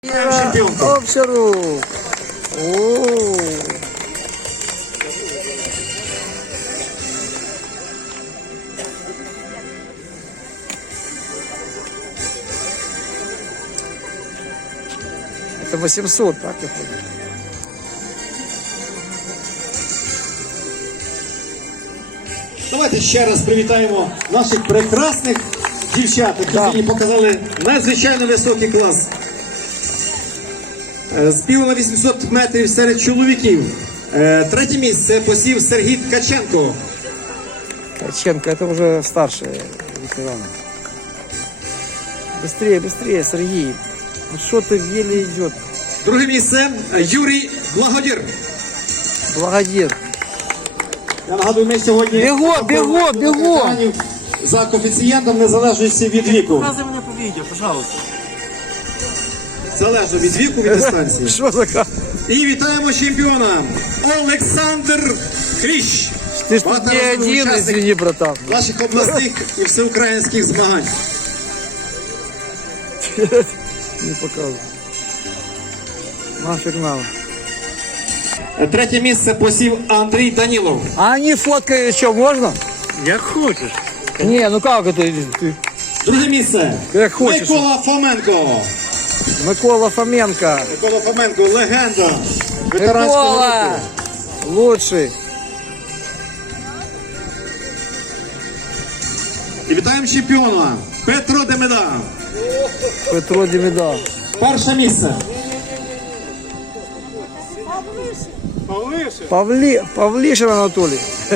Овчарук. О. Это 800, так я понял. Давайте ще раз привітаємо наших прекрасних дівчат, які сьогодні показали надзвичайно високий клас. Збігу на 800 метрів серед чоловіків. Третє місце посів Сергій Ткаченко. Ткаченко, это уже старший ветеран. Быстрее, быстрее, Сергей. Ну что ты еле идет? Друге місце Юрій Благодір. Благодир. Я нагадую, ми сьогодні Бігом! за коефіцієнтом незалежності від віку. Показывай мне по видео, пожалуйста. Залежно від віку, від дистанції. Что за... І вітаємо чемпіона Олександр Кліщ. Ты ж тут не один, извини, братан. Наших обласних і всеукраїнських змагань. Не показывай. Нафиг надо. Третє місце посів Андрій Данілов. А они фоткают что, можно? Як хочеш. Не, ну как это? Ты... Друге місце Як хочеш. Микола Фоменко. Микола Фоменко. Микола Фоменко, легенда ветеранського Микола! руху. Лучший. І вітаємо чемпіона Петро Демеда. Петро Демида. Перше місце. Павлишин Анатолий.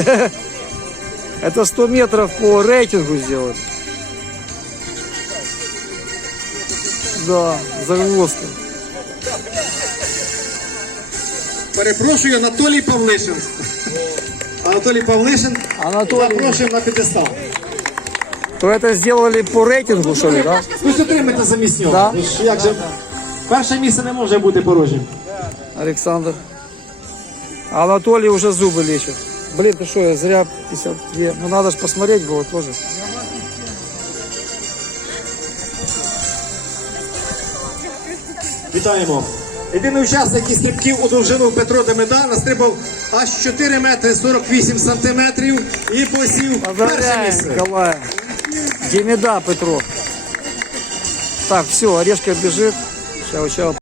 Это 100 метров по рейтингу сделали. Да, загвоздка. Перепрошую, Анатолій Павлишин. Анатолій Павлишин запрошуємо на п'єдестал. То это сделали по рейтингу, что ли, да? Ви отримаєте замість нього. Да. Ви ж як же, перше місце не може бути порожнім. Александр. Анатолий уже зубы лечит. Блин, ты что, я зря 52. Ну надо же посмотреть было тоже. Вітаємо. Єдиний учасник із стрибків у довжину Петро Демеда настрибав аж 4 метри 48 сантиметрів і посів перше Поздравляем, місце. Николая. Демида Петро. Так, все, Орешка бежит. Чао-чао.